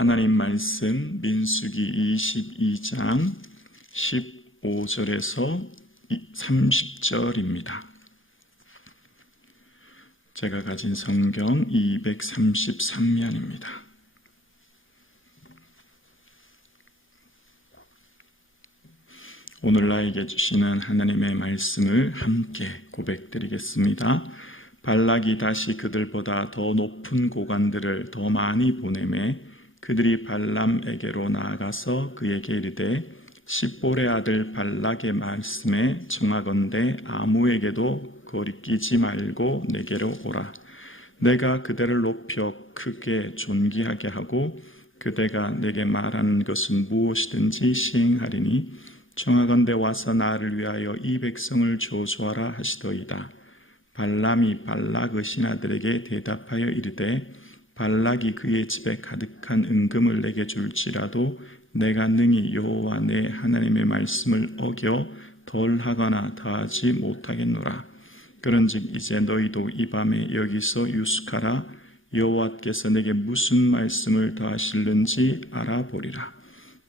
하나님 말씀 민수기 22장 15절에서 30절입니다. 제가 가진 성경 233면입니다. 오늘 나에게 주시는 하나님의 말씀을 함께 고백드리겠습니다. 발락이 다시 그들보다 더 높은 고관들을 더 많이 보내매 그들이 발람에게로 나아가서 그에게 이르되 십볼의 아들 발락의 말씀에 청하건대 아무에게도 거리끼지 말고 내게로 오라. 내가 그대를 높여 크게 존귀하게 하고 그대가 내게 말하는 것은 무엇이든지 시행하리니 청하건대 와서 나를 위하여 이 백성을 저주하라 하시더이다. 발람이 발락의 신하들에게 대답하여 이르되 발락이 그의 집에 가득한 은금을 내게 줄지라도 내가 능히 여호와 내 하나님의 말씀을 어겨 덜하거나 더하지 못하겠노라. 그런즉 이제 너희도 이 밤에 여기서 유숙하라. 여호와께서 내게 무슨 말씀을 더하실는지 알아보리라.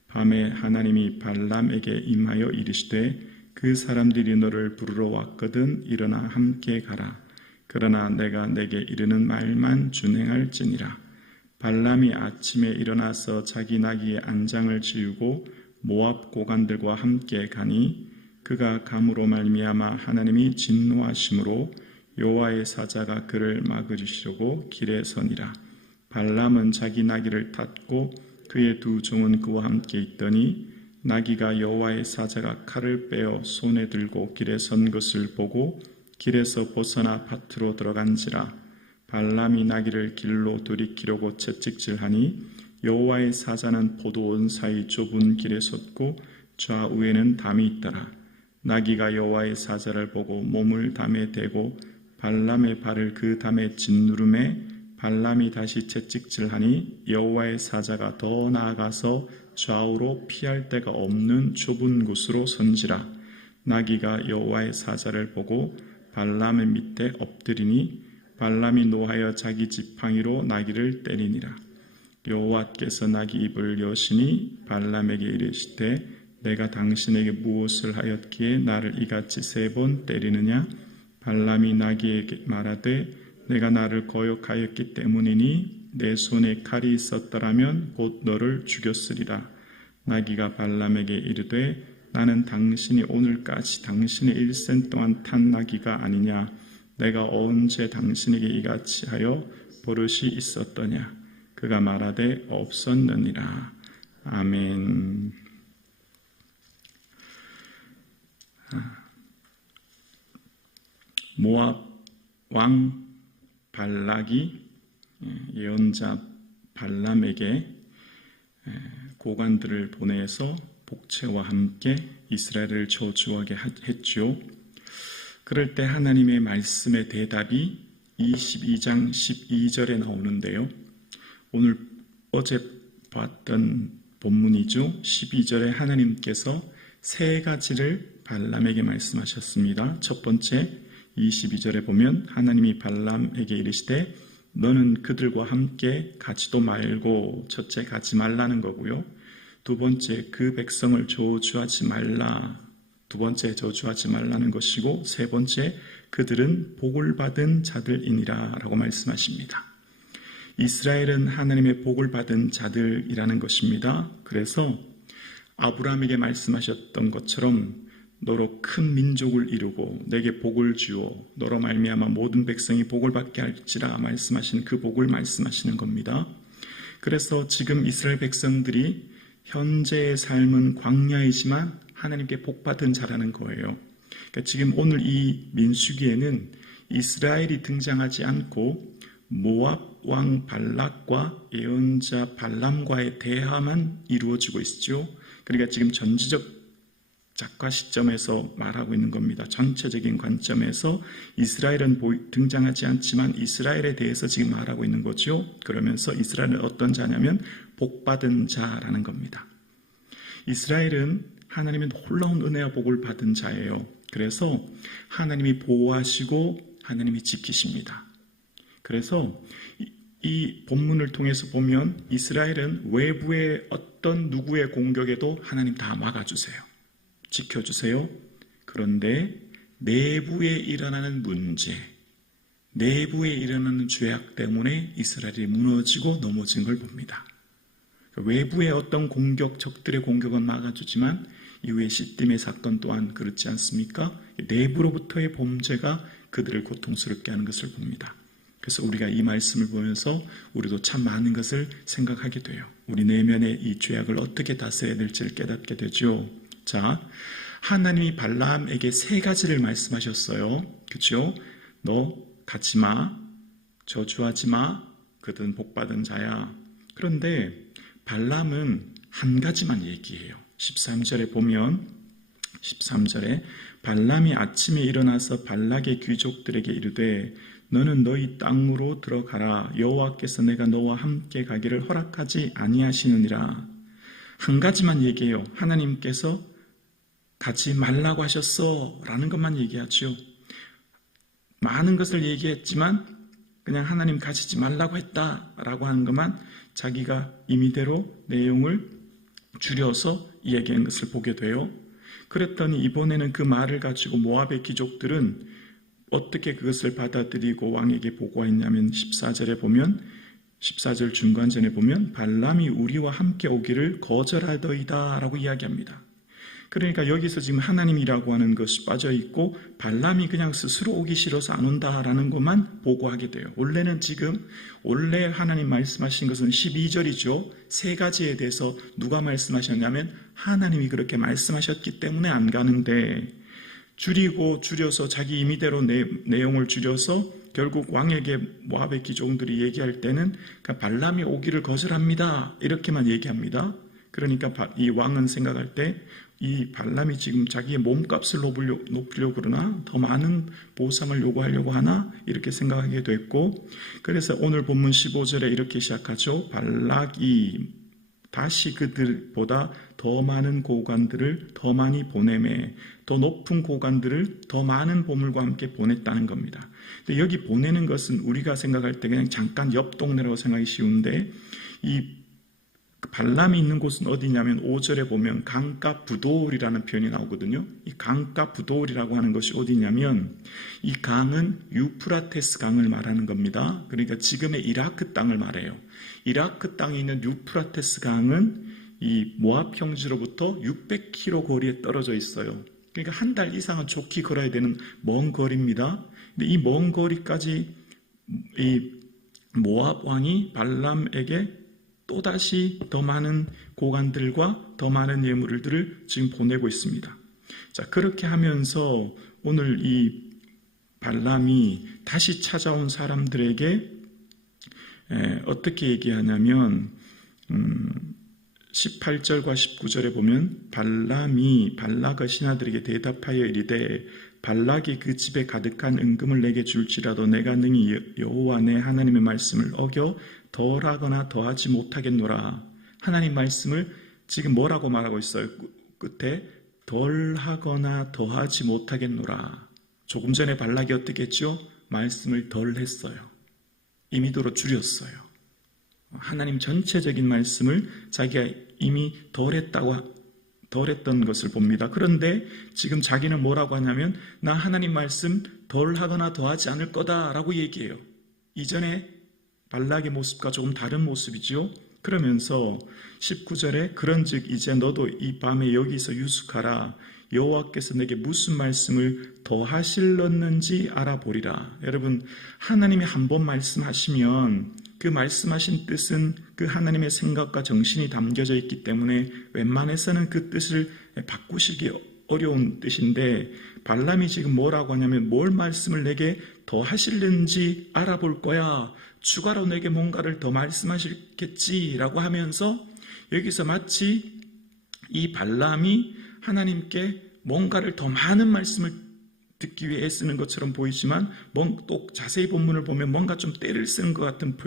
밤에 하나님이 발람에게 임하여 이르시되 그 사람들이 너를 부르러 왔거든 일어나 함께 가라. 그러나 내가 내게 이르는 말만 준행할지니라. 발람이 아침에 일어나서 자기 나귀의 안장을 지우고 모압 고관들과 함께 가니 그가 감으로 말미암아 하나님이 진노하심으로 여호와의 사자가 그를 막으시려고 길에 서니라. 발람은 자기 나귀를 탔고 그의 두 종은 그와 함께 있더니 나귀가 여호와의 사자가 칼을 빼어 손에 들고 길에 선 것을 보고 길에서 벗어나 밭으로 들어간지라. 발람이 나귀를 길로 돌이키려고 채찍질하니 여호와의 사자는 포도원 사이 좁은 길에 섰고 좌우에는 담이 있더라. 나귀가 여호와의 사자를 보고 몸을 담에 대고 발람의 발을 그 담에 짓누름에 발람이 다시 채찍질하니 여호와의 사자가 더 나아가서 좌우로 피할 데가 없는 좁은 곳으로 선지라. 나귀가 여호와의 사자를 보고 발람의 밑에 엎드리니 발람이 노하여 자기 지팡이로 나귀를 때리니라. 여호와께서 나귀 입을 여시니 발람에게 이르시되 내가 당신에게 무엇을 하였기에 나를 이같이 3번 때리느냐? 발람이 나귀에게 말하되 내가 나를 거역하였기 때문이니 내 손에 칼이 있었더라면 곧 너를 죽였으리라. 나귀가 발람에게 이르되 나는 당신이 오늘까지 당신의 일생 동안 탄 나귀가 아니냐? 내가 언제 당신에게 이같이 하여 버릇이 있었더냐? 그가 말하되 없었느니라. 아멘. 모압 왕 발락이 예언자 발람에게 고관들을 보내서 복채와 함께 이스라엘을 저주하게 했죠. 그럴 때 하나님의 말씀의 대답이 22장 12절에 나오는데요. 어제 봤던 본문이죠. 12절에 하나님께서 3가지를 발람에게 말씀하셨습니다. 첫 번째 22절에 보면 하나님이 발람에게 이르시되 너는 그들과 함께 가지도 말고, 첫째 가지 말라는 거고요. 두 번째 그 백성을 저주하지 말라, 두 번째 저주하지 말라는 것이고, 세 번째 그들은 복을 받은 자들이니라 라고 말씀하십니다. 이스라엘은 하나님의 복을 받은 자들이라는 것입니다. 그래서 아브라함에게 말씀하셨던 것처럼 너로 큰 민족을 이루고 내게 복을 주어 너로 말미암아 모든 백성이 복을 받게 할지라 말씀하신 그 복을 말씀하시는 겁니다. 그래서 지금 이스라엘 백성들이 현재의 삶은 광야이지만 하나님께 복받은 자라는 거예요. 그러니까 지금 오늘 이 민수기에는 이스라엘이 등장하지 않고 모압 왕 발락과 예언자 발람과의 대화만 이루어지고 있죠. 그러니까 지금 전지적 작가 시점에서 말하고 있는 겁니다. 전체적인 관점에서 이스라엘은 등장하지 않지만 이스라엘에 대해서 지금 말하고 있는 거죠. 그러면서 이스라엘은 어떤 자냐면 복받은 자라는 겁니다. 이스라엘은 하나님의 놀라운 은혜와 복을 받은 자예요. 그래서 하나님이 보호하시고 하나님이 지키십니다. 그래서 이 본문을 통해서 보면 이스라엘은 외부의 어떤 누구의 공격에도 하나님 다 막아주세요. 지켜주세요. 그런데 내부에 일어나는 문제, 내부에 일어나는 죄악 때문에 이스라엘이 무너지고 넘어진 걸 봅니다. 외부의 어떤 공격, 적들의 공격은 막아주지만 이후에 시딤의 사건 또한 그렇지 않습니까? 내부로부터의 범죄가 그들을 고통스럽게 하는 것을 봅니다. 그래서 우리가 이 말씀을 보면서 우리도 참 많은 것을 생각하게 돼요. 우리 내면의 이 죄악을 어떻게 다스려야 될지를 깨닫게 되죠. 자, 하나님이 발람에게 3가지를 말씀하셨어요. 그렇죠? 너 가지 마, 저주하지 마, 그들은 복받은 자야. 그런데 발람은 한 가지만 얘기해요. 13절에 보면 13절에 발람이 아침에 일어나서 발락의 귀족들에게 이르되 너는 너희 땅으로 들어가라. 여호와께서 내가 너와 함께 가기를 허락하지 아니하시느니라. 한 가지만 얘기해요. 하나님께서 가지 말라고 하셨어 라는 것만 얘기하죠. 많은 것을 얘기했지만 그냥 하나님 가지지 말라고 했다라고 하는 것만 자기가 임의대로 내용을 줄여서 이야기한 것을 보게 돼요. 그랬더니 이번에는 그 말을 가지고 모압의 귀족들은 어떻게 그것을 받아들이고 왕에게 보고했냐면 14절에 보면 14절 중간전에 보면 발람이 우리와 함께 오기를 거절하더이다 라고 이야기합니다. 그러니까 여기서 지금 하나님이라고 하는 것이 빠져있고 발람이 그냥 스스로 오기 싫어서 안 온다라는 것만 보고하게 돼요. 원래 하나님 말씀하신 것은 12절이죠. 3가지에 대해서 누가 말씀하셨냐면 하나님이 그렇게 말씀하셨기 때문에 안 가는데 줄여서 자기 임의대로 내용을 줄여서 결국 왕에게 모압의 귀족들이 얘기할 때는 발람이 오기를 거절합니다. 이렇게만 얘기합니다. 그러니까 이 왕은 생각할 때 이 발람이 지금 자기의 몸값을 높이려고 그러나 더 많은 보상을 요구하려고 하나 이렇게 생각하게 됐고 그래서 오늘 본문 15절에 이렇게 시작하죠. 발락이 다시 그들보다 더 많은 고관들을 더 많이 보내매 더 높은 고관들을 더 많은 보물과 함께 보냈다는 겁니다. 근데 여기 보내는 것은 우리가 생각할 때 그냥 잠깐 옆 동네라고 생각하기 쉬운데 이 발람이 있는 곳은 어디냐면 5절에 보면 강가 부도울이라는 표현이 나오거든요. 이 강가 부도울이라고 하는 것이 어디냐면 이 강은 유프라테스 강을 말하는 겁니다. 그러니까 지금의 이라크 땅을 말해요. 이라크 땅에 있는 유프라테스 강은 이 모압 평지로부터 600km 거리에 떨어져 있어요. 그러니까 한 달 이상은 좋게 걸어야 되는 먼 거리입니다. 근데 이 먼 거리까지 이 모압 왕이 발람에게 또다시 더 많은 고관들과 더 많은 예물들을 지금 보내고 있습니다. 자, 그렇게 하면서 오늘 이 발람이 다시 찾아온 사람들에게 어떻게 얘기하냐면 18절과 19절에 보면 발람이 발락의 신하들에게 대답하여 이르되 발락이 그 집에 가득한 은금을 내게 줄지라도 내가 능히 여호와 내 하나님의 말씀을 어겨 덜하거나 더하지 못하겠노라. 하나님 말씀을 지금 뭐라고 말하고 있어요? 끝에 덜하거나 더하지 못하겠노라. 조금 전에 발락이 어떻게 했죠? 말씀을 덜 했어요. 임의대로 줄였어요. 하나님 전체적인 말씀을 자기가 이미 덜했던 것을 봅니다. 그런데 지금 자기는 뭐라고 하냐면 나 하나님 말씀 덜하거나 더하지 않을 거다라고 얘기해요. 이전에 발락의 모습과 조금 다른 모습이죠. 그러면서 19절에 그런즉 이제 너도 이 밤에 여기서 유숙하라. 여호와께서 내게 무슨 말씀을 더 하실렀는지 알아보리라. 여러분, 하나님이 한 번 말씀하시면 그 말씀하신 뜻은 그 하나님의 생각과 정신이 담겨져 있기 때문에 웬만해서는 그 뜻을 바꾸시기 어려운 뜻인데 발람이 지금 뭐라고 하냐면 뭘 말씀을 내게 더 하실는지 알아볼 거야. 추가로 내게 뭔가를 더 말씀하시겠지라고 하면서 여기서 마치 이 발람이 하나님께 뭔가를 더 많은 말씀을 듣기 위해 애쓰는 것처럼 보이지만 또 자세히 본문을 보면 뭔가 좀 때를 쓰는 것 같은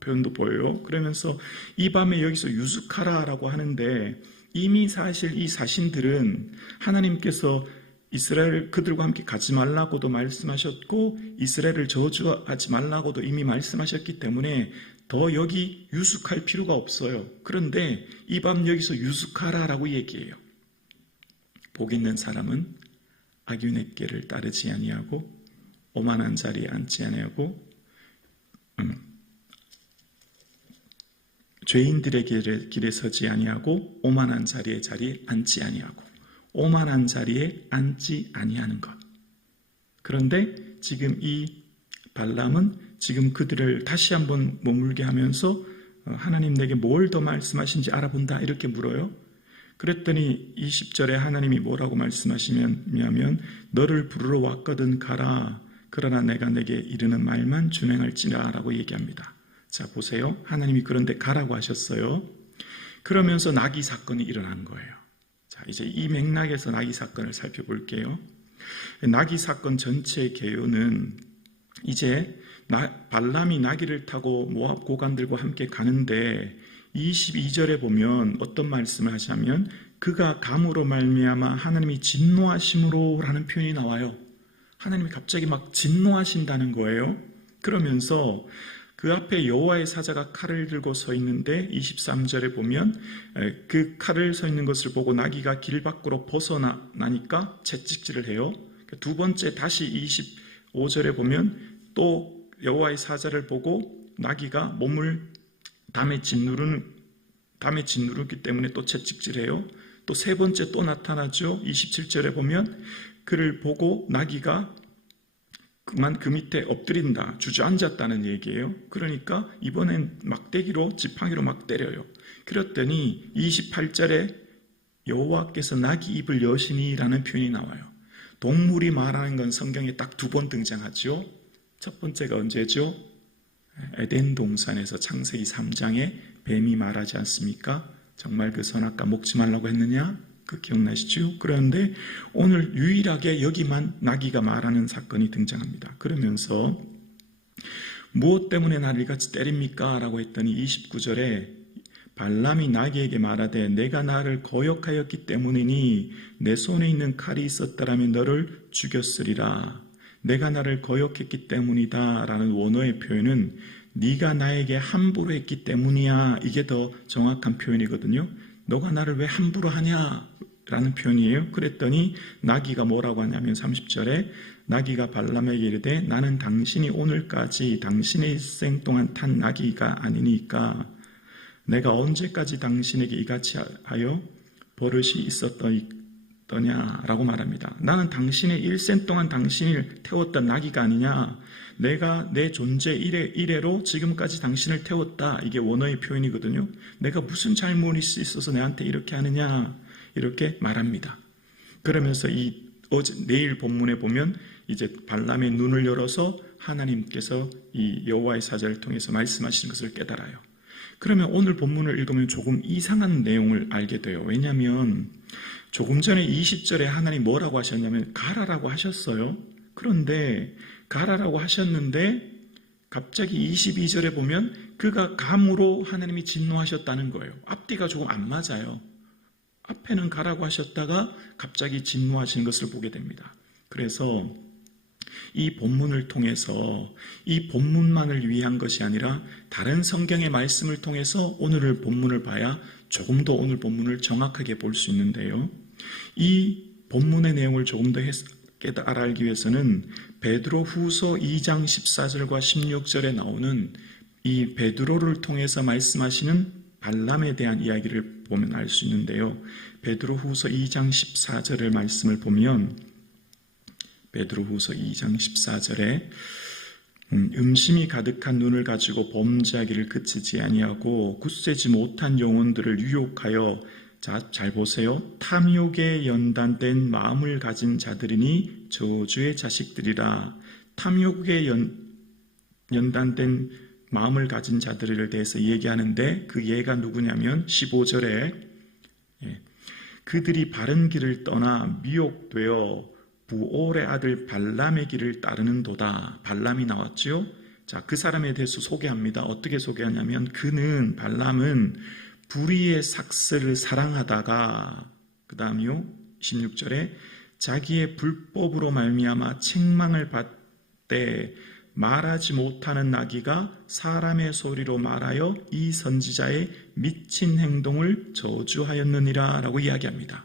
표현도 보여요. 그러면서 이 밤에 여기서 유숙하라라고 하는데 이미 사실 이 사신들은 하나님께서 이스라엘 그들과 함께 가지 말라고도 말씀하셨고 이스라엘을 저주하지 말라고도 이미 말씀하셨기 때문에 더 여기 유숙할 필요가 없어요. 그런데 이 밤 여기서 유숙하라라고 얘기해요. 복 있는 사람은 악인의 길을 따르지 아니하고 오만한 자리에 앉지 아니하고 죄인들의 길에 서지 아니하고 오만한 자리에 앉지 아니하고 오만한 자리에 앉지 아니하는 것. 그런데 지금 이 발람은 지금 그들을 다시 한번 머물게 하면서 하나님 내게 뭘 더 말씀하신지 알아본다 이렇게 물어요. 그랬더니 20절에 하나님이 뭐라고 말씀하시냐면 너를 부르러 왔거든 가라. 그러나 내가 내게 이르는 말만 준행할지라 라고 얘기합니다. 자 보세요. 하나님이 그런데 가라고 하셨어요. 그러면서 나귀 사건이 일어난 거예요. 자 이제 이 맥락에서 나귀 사건을 살펴볼게요. 나귀 사건 전체의 개요는 이제 발람이 나귀를 타고 모압 고관들과 함께 가는데 22절에 보면 어떤 말씀을 하시냐면 그가 감으로 말미암아 하나님이 진노하심으로 라는 표현이 나와요. 하나님이 갑자기 막 진노하신다는 거예요. 그러면서 그 앞에 여호와의 사자가 칼을 들고 서 있는데 23절에 보면 그 칼을 서 있는 것을 보고 나귀가 길 밖으로 벗어나니까 채찍질을 해요. 두 번째 다시 25절에 보면 또 여호와의 사자를 보고 나귀가 몸을 담에 짓누르기 때문에 또 채찍질해요. 또 세 번째 또 나타나죠. 27절에 보면 그를 보고 나귀가 그 밑에 엎드린다, 주저앉았다는 얘기예요. 그러니까 이번엔 막대기로 지팡이로 막 때려요. 그랬더니 28절에 여호와께서 나귀 입을 여시니라는 표현이 나와요. 동물이 말하는 건 성경에 딱 두 번 등장하죠. 첫 번째가 언제죠? 에덴 동산에서 창세기 3장에 뱀이 말하지 않습니까? 정말 그 선악과 먹지 말라고 했느냐? 그 기억나시죠? 그런데 오늘 유일하게 여기만 나귀가 말하는 사건이 등장합니다. 그러면서 무엇 때문에 나를 이같이 때립니까? 라고 했더니 29절에 발람이 나귀에게 말하되 내가 나를 거역하였기 때문이니 내 손에 있는 칼이 있었더라면 너를 죽였으리라. 내가 나를 거역했기 때문이다 라는 원어의 표현은 네가 나에게 함부로 했기 때문이야. 이게 더 정확한 표현이거든요. 너가 나를 왜 함부로 하냐 라는 표현이에요. 그랬더니 나귀가 뭐라고 하냐면 30절에 나귀가 발람에게 이르되 나는 당신이 오늘까지 당신의 일생 동안 탄 나귀가 아니니까 내가 언제까지 당신에게 이같이 하여 버릇이 있었더냐라고 말합니다. 나는 당신의 일생 동안 당신을 태웠던 나귀가 아니냐. 내가 내 존재 이래로 지금까지 당신을 태웠다. 이게 원어의 표현이거든요. 내가 무슨 잘못이 있어서 내한테 이렇게 하느냐. 이렇게 말합니다. 그러면서 내일 본문에 보면 이제 발람의 눈을 열어서 하나님께서 이 여호와의 사자를 통해서 말씀하시는 것을 깨달아요. 그러면 오늘 본문을 읽으면 조금 이상한 내용을 알게 돼요. 왜냐하면 조금 전에 20절에 하나님 뭐라고 하셨냐면 가라라고 하셨어요. 그런데 가라라고 하셨는데 갑자기 22절에 보면 그가 감으로 하나님이 진노하셨다는 거예요. 앞뒤가 조금 안 맞아요. 앞에는 가라고 하셨다가 갑자기 진노하시는 것을 보게 됩니다. 그래서 이 본문을 통해서 이 본문만을 위한 것이 아니라 다른 성경의 말씀을 통해서 오늘 본문을 봐야 조금 더 오늘 본문을 정확하게 볼 수 있는데요. 이 본문의 내용을 조금 더 알기 위해서는 베드로 후서 2장 14절과 16절에 나오는 이 베드로를 통해서 말씀하시는 발람에 대한 이야기를 보면 알 수 있는데요. 베드로 후서 2장 14절의 말씀을 보면 베드로 후서 2장 14절에 음심이 가득한 눈을 가지고 범죄하기를 그치지 아니하고 굳세지 못한 영혼들을 유혹하여 잘 보세요. 탐욕에 연단된 마음을 가진 자들이니 저주의 자식들이라. 탐욕에 연단된 마음을 가진 자들에 대해서 얘기하는데 그 예가 누구냐면 15절에 그들이 바른 길을 떠나 미혹되어 부올의 아들 발람의 길을 따르는도다. 발람이 나왔죠. 자, 그 사람에 대해서 소개합니다. 어떻게 소개하냐면 발람은 불의의 삭스를 사랑하다가 그 다음이요 16절에 자기의 불법으로 말미암아 책망을 받되 말하지 못하는 나귀가 사람의 소리로 말하여 이 선지자의 미친 행동을 저주하였느니라 라고 이야기합니다.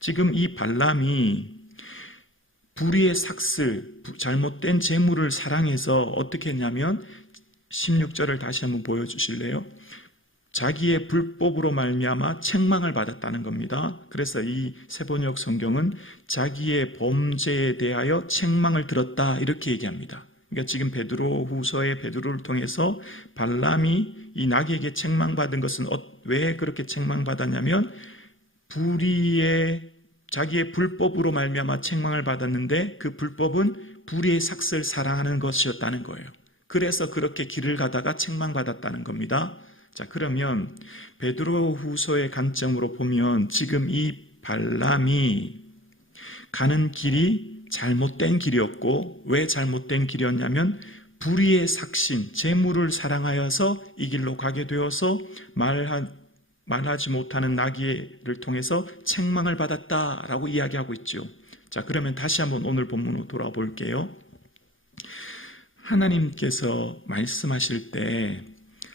지금 이 발람이 불의의 삭슬, 잘못된 재물을 사랑해서 어떻게 했냐면 16절을 다시 한번 보여주실래요? 자기의 불법으로 말미암아 책망을 받았다는 겁니다. 그래서 이 세번역 성경은 자기의 범죄에 대하여 책망을 들었다 이렇게 얘기합니다. 그러니까 지금 베드로후서의 베드로를 통해서 발람이 이 나귀에게 책망받은 것은 왜 그렇게 책망받았냐면 불의의 자기의 불법으로 말미암아 책망을 받았는데 그 불법은 불의의 삭슬 사랑하는 것이었다는 거예요. 그래서 그렇게 길을 가다가 책망받았다는 겁니다. 자, 그러면 베드로후서의 관점으로 보면 지금 이 발람이 가는 길이 잘못된 길이었고 왜 잘못된 길이었냐면 불의의 삭신, 재물을 사랑하여서 이 길로 가게 되어서 말하지 못하는 나귀를 통해서 책망을 받았다라고 이야기하고 있죠. 자, 그러면 다시 한번 오늘 본문으로 돌아볼게요. 하나님께서 말씀하실 때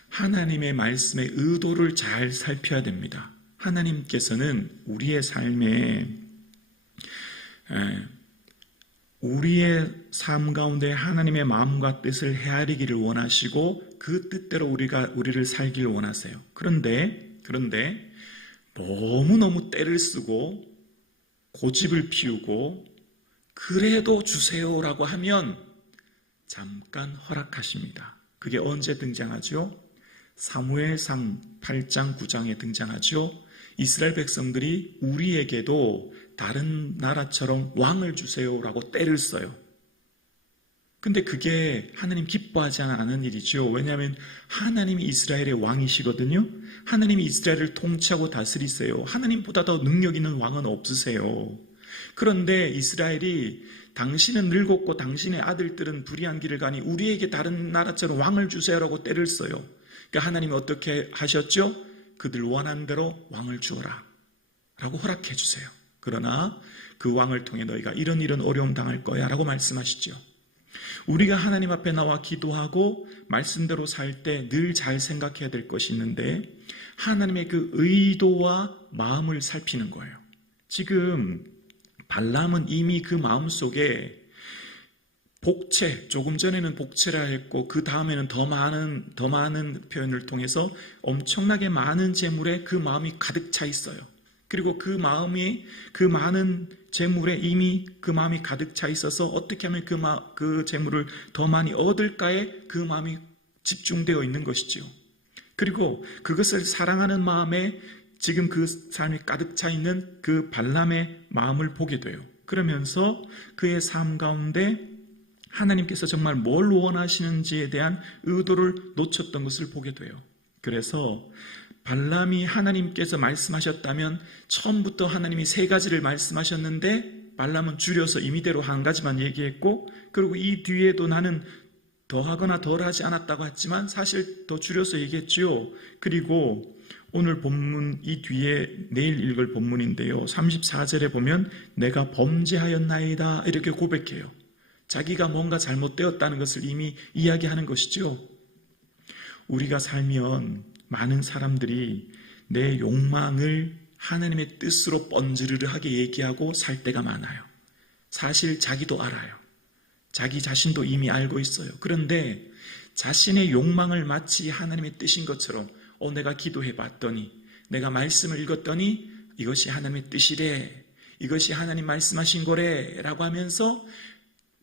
하나님의 말씀의 의도를 잘 살펴야 됩니다. 하나님께서는 우리의 삶에 우리의 삶 가운데 하나님의 마음과 뜻을 헤아리기를 원하시고 그 뜻대로 우리를 살기를 원하세요. 그런데 너무너무 때를 쓰고 고집을 피우고 그래도 주세요라고 하면 잠깐 허락하십니다. 그게 언제 등장하죠? 사무엘상 8장 9장에 등장하죠. 이스라엘 백성들이 우리에게도 다른 나라처럼 왕을 주세요라고 때를 써요. 근데 그게 하나님 기뻐하지 않은 일이죠. 왜냐하면 하나님이 이스라엘의 왕이시거든요. 하나님이 이스라엘을 통치하고 다스리세요. 하나님보다 더 능력 있는 왕은 없으세요. 그런데 이스라엘이 당신은 늙었고 당신의 아들들은 불의한 길을 가니 우리에게 다른 나라처럼 왕을 주세요라고 때를 써요. 그러니까 하나님이 어떻게 하셨죠? 그들 원하는 대로 왕을 주어라 라고 허락해 주세요. 그러나 그 왕을 통해 너희가 이런 어려움 당할 거야 라고 말씀하시죠. 우리가 하나님 앞에 나와 기도하고 말씀대로 살 때 늘 잘 생각해야 될 것이 있는데 하나님의 그 의도와 마음을 살피는 거예요. 지금 발람은 이미 그 마음속에 복채, 조금 전에는 복채라 했고 그 다음에는 더 많은 표현을 통해서 엄청나게 많은 재물에 그 마음이 가득 차 있어요. 그리고 그 마음이 그 많은 재물에 이미 그 마음이 가득 차 있어서 어떻게 하면 그 재물을 더 많이 얻을까에 그 마음이 집중되어 있는 것이지요. 그리고 그것을 사랑하는 마음에 지금 그 삶이 가득 차 있는 그 발람의 마음을 보게 돼요. 그러면서 그의 삶 가운데 하나님께서 정말 뭘 원하시는지에 대한 의도를 놓쳤던 것을 보게 돼요. 그래서 발람이 하나님께서 말씀하셨다면 처음부터 하나님이 3가지를 말씀하셨는데 발람은 줄여서 임의대로 한 가지만 얘기했고 그리고 이 뒤에도 나는 더하거나 덜하지 않았다고 했지만 사실 더 줄여서 얘기했죠. 그리고 오늘 본문 이 뒤에 내일 읽을 본문인데요. 34절에 보면 내가 범죄하였나이다 이렇게 고백해요. 자기가 뭔가 잘못되었다는 것을 이미 이야기하는 것이죠. 우리가 살면 많은 사람들이 내 욕망을 하나님의 뜻으로 번지르르하게 얘기하고 살 때가 많아요. 사실 자기도 알아요. 자기 자신도 이미 알고 있어요. 그런데 자신의 욕망을 마치 하나님의 뜻인 것처럼 내가 기도해 봤더니 내가 말씀을 읽었더니 이것이 하나님의 뜻이래. 이것이 하나님 말씀하신 거래 라고 하면서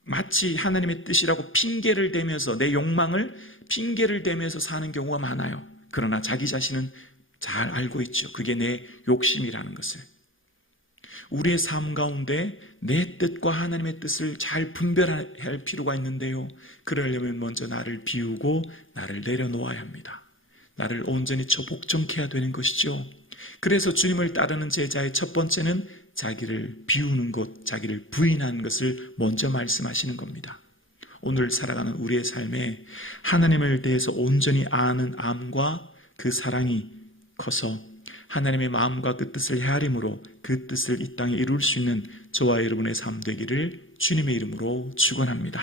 마치 하나님의 뜻이라고 핑계를 대면서 내 욕망을 핑계를 대면서 사는 경우가 많아요. 그러나 자기 자신은 잘 알고 있죠. 그게 내 욕심이라는 것을. 우리의 삶 가운데 내 뜻과 하나님의 뜻을 잘 분별할 필요가 있는데요. 그러려면 먼저 나를 비우고 나를 내려놓아야 합니다. 나를 온전히 복종케 해야 되는 것이죠. 그래서 주님을 따르는 제자의 첫 번째는 자기를 비우는 것, 자기를 부인하는 것을 먼저 말씀하시는 겁니다. 오늘 살아가는 우리의 삶에 하나님을 대해서 온전히 아는 암과 그 사랑이 커서 하나님의 마음과 그 뜻을 헤아림으로 그 뜻을 이 땅에 이룰 수 있는 저와 여러분의 삶 되기를 주님의 이름으로 축원합니다.